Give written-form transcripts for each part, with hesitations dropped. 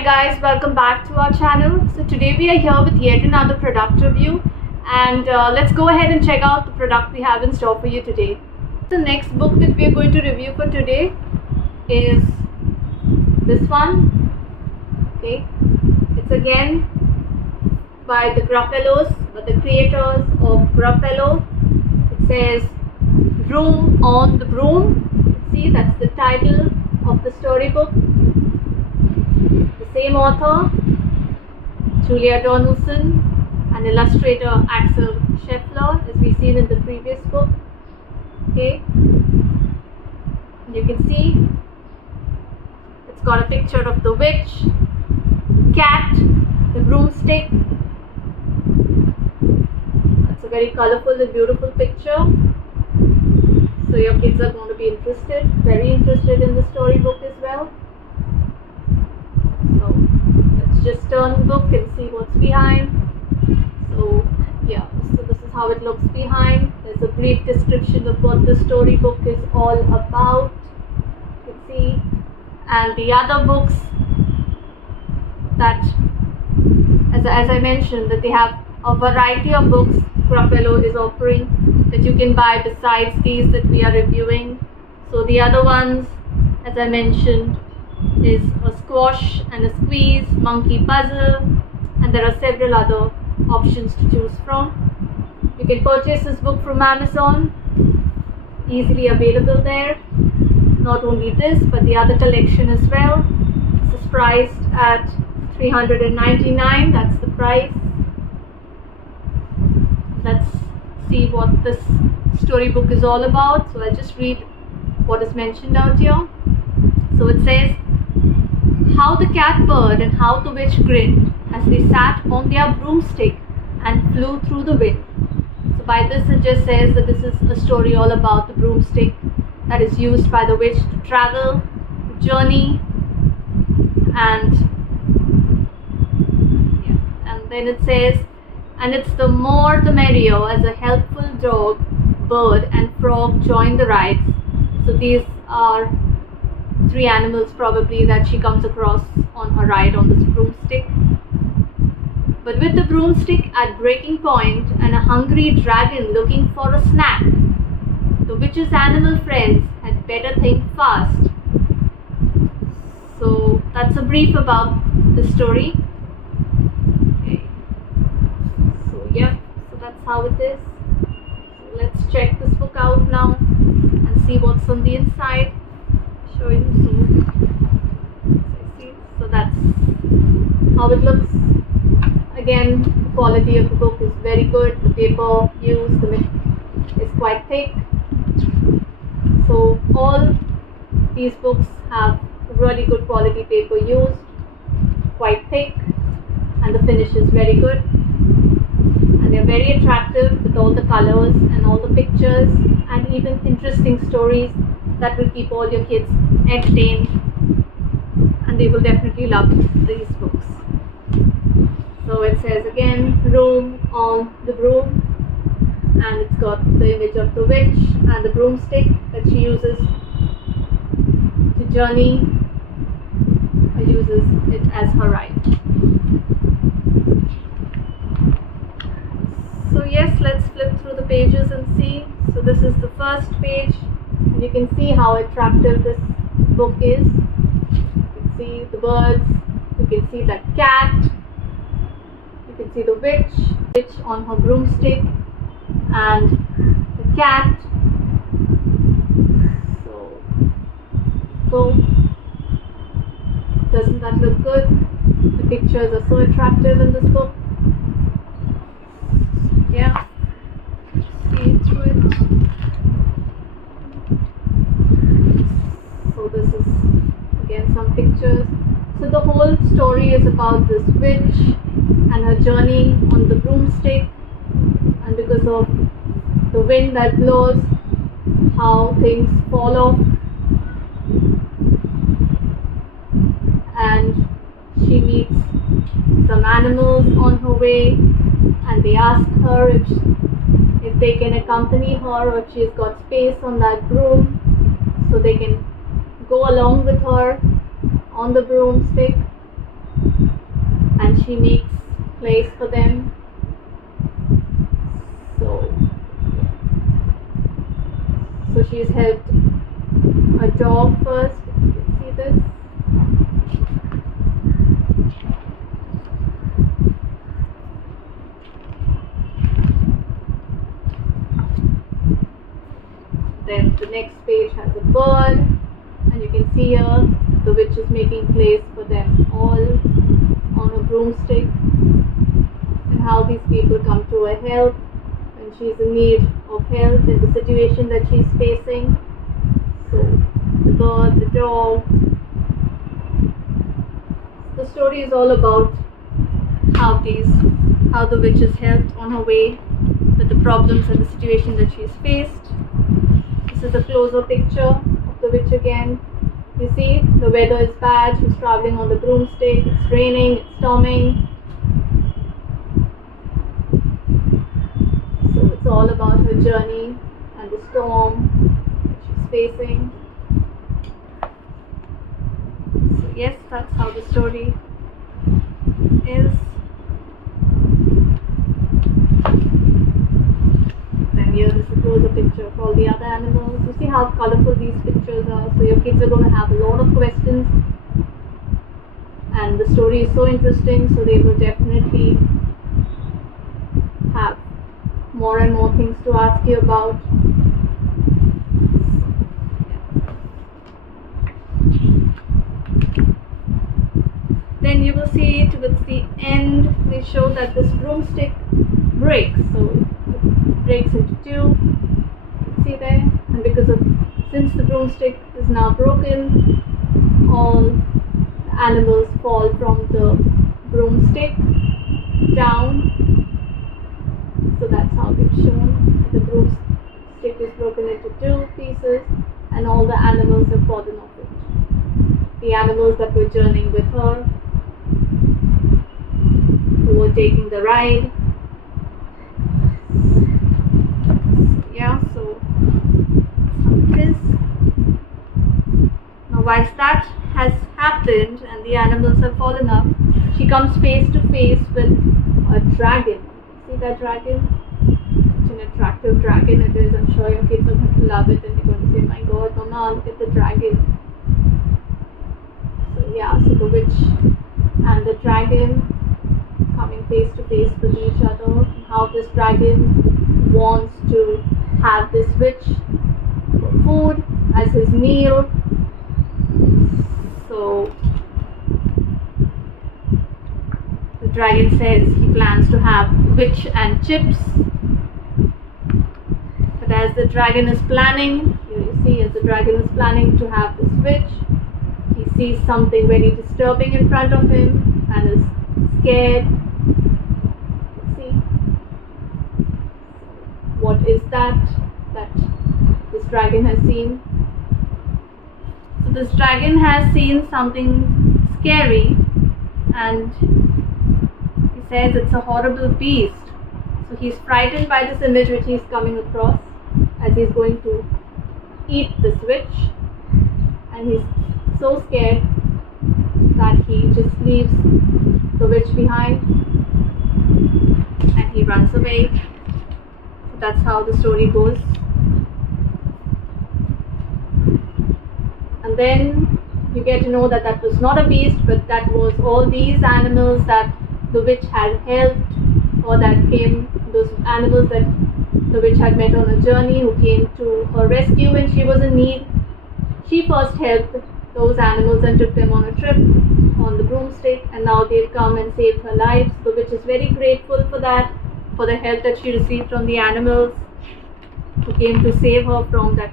Hi guys, welcome back to our channel. So today we are here with yet another product review, and let's go ahead and check out the product we have in store for you today. The next book that we are going to review for today is this one. Okay, it's again by the Gruffalos, but the creators of Gruffalo. It says Broom on the Broom. See, that's the title of the storybook. The same author, Donaldson, and illustrator Axel Scheffler, as we've seen in the previous book. Okay, you can see it's got a picture of the witch, cat, the broomstick. That's a very colorful and beautiful picture. So your kids are going to be very interested in the storybook as well. So let's just turn the book and see what's behind. So yeah, so this is how it looks behind. There's a brief description of what the storybook is all about. You can see, and the other books that, as I mentioned, that they have a variety of books Gruffalo is offering that you can buy besides these that we are reviewing. So the other ones, as I mentioned, is a squash and a squeeze, monkey puzzle, and there are several other options to choose from. You can purchase this book from Amazon, easily available there. Not only this, but the other collection as well. This is priced at $399. That's the price. Let's see what this storybook is all about. So I'll just read what is mentioned out here. So it says, how the cat purred and how the witch grinned as they sat on their broomstick and flew through the wind. So by this it just says that this is a story all about the broomstick that is used by the witch to travel, journey, and then it says, and it's the more the merrier as a helpful dog, bird, and frog join the rides. So these are three animals probably that she comes across on her ride on this broomstick. But with the broomstick at breaking point and a hungry dragon looking for a snack, the witch's animal friends had better think fast. So that's a brief about the story. Okay. So yeah, so that's how it is. So let's check this book out now and see what's on the inside. Show you. So that's how it looks. Again, the quality of the book is very good. The paper used is quite thick. So all these books have really good quality paper used, quite thick, and the finish is very good. And they're very attractive with all the colors and all the pictures and even interesting stories that will keep all your kids entertained, and they will definitely love these books. So it says again, Broom on the Broom, and it's got the image of the witch and the broomstick that she uses to journey, or uses it as her ride. So yes, let's flip through the pages and see. So this is the first page, and you can see how attractive this book is. You can see the birds, you can see the cat, you can see the witch on her broomstick, and the cat. So doesn't that look good? The pictures are so attractive in this book. Yeah, see through it. So this is again some pictures. So the whole story is about this witch and her journey on the broomstick, and because of the wind that blows, how things fall off, and she meets some animals on her way, and they ask her if they can accompany her, or if she's got space on that broom, so they can go along with her on the broomstick. and she makes place for them. So she's helped a dog first. You can see this. Then the next page has a bird, and you can see here the witch is making place for them all on a broomstick, and how these people come to her help when she's in need of help in the situation that she's facing. So the bird, the dog. The story is all about how the witch is helped on her way with the problems and the situation that she's faced. This is a closer picture of the witch again. You see, the weather is bad. She's traveling on the broomstick. It's raining, it's storming. So it's all about her journey and the storm that she's facing. So yes, that's how the story is. Here is a closer picture of all the other animals. You see how colorful these pictures are, so your kids are going to have a lot of questions, and the story is so interesting, so they will definitely have more and more things to ask you about. Then you will see towards the end they show that this broomstick breaks, so it breaks into two. See there, and since the broomstick is now broken, all the animals fall from the broomstick down. So that's how they've shown the broomstick is broken into two pieces, and all the animals have fallen off it. The animals that were journeying with her, who were taking the ride. So this. Now whilst that has happened and the animals have fallen up, she comes face to face with a dragon. See that dragon? Such an attractive dragon it is. I'm sure your kids are going to love it, and they're going to say, my God, Mama, look at the dragon. So yeah, so the witch and the dragon coming face to face with each other, and how this dragon wants to have this witch for food as his meal. So the dragon says he plans to have witch and chips. But as the dragon is planning, you see, as the dragon is planning to have this witch, he sees something very disturbing in front of him and is scared. See, what is that this dragon has seen? So this dragon has seen something scary, and he says it's a horrible beast. So he's frightened by this image which he's coming across as he's going to eat this witch, and he's so scared that he just leaves the witch behind and he runs away. So that's how the story goes. And then you get to know that that was not a beast, but that was all these animals that the witch had helped, or that came, those animals that the witch had met on a journey, who came to her rescue when she was in need. She first helped those animals and took them on a trip on the broomstick, and now they've come and saved her life. So witch is very grateful for that, for the help that she received from the animals who came to save her from that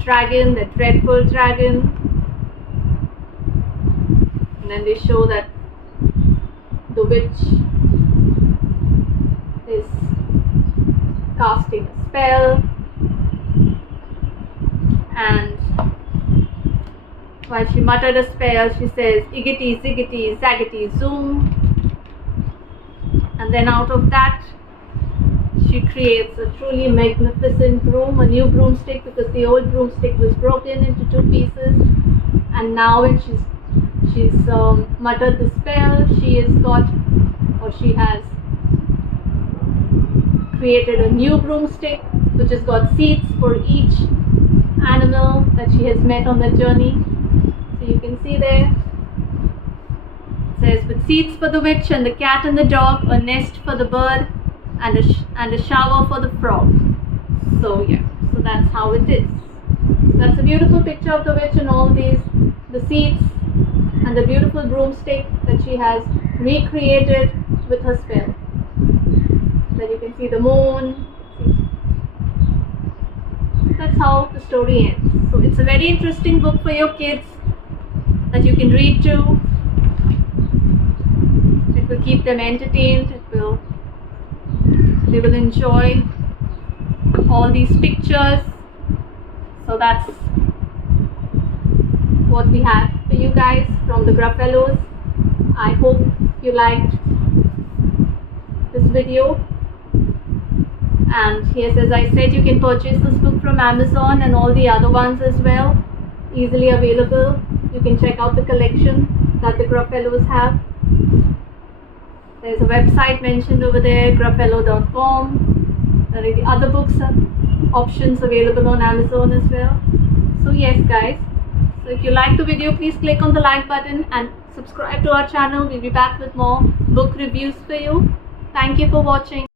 dragon, that dreadful dragon. And then they show that the witch is casting a spell, and while she muttered a spell, she says, "Iggity, ziggity, zaggity, zoom." And then out of that, she creates a truly magnificent broom, a new broomstick, because the old broomstick was broken into two pieces. And now when she's muttered the spell. She has created a new broomstick which has got seats for each animal that she has met on the journey. So you can see there, it says, with seats for the witch and the cat and the dog, a nest for the bird, and a shower for the frog. So yeah, so that's how it is. So that's a beautiful picture of the witch and all these, the seats and the beautiful broomstick that she has recreated with her spell. Then you can see the moon. So that's how the story ends. So it's a very interesting book for your kids that you can read to. It will keep them entertained. They will enjoy all these pictures. So that's what we had for you guys from the Gruffalos. I hope you liked this video. And yes, as I said, you can purchase this book from Amazon and all the other ones as well, easily available. You can check out the collection that the Gruffalos have. There's a website mentioned over there, gruffalo.com. There are the other books options available on Amazon as well. So yes guys, so if you like the video, please click on the like button and subscribe to our channel. We'll be back with more book reviews for you. Thank you for watching.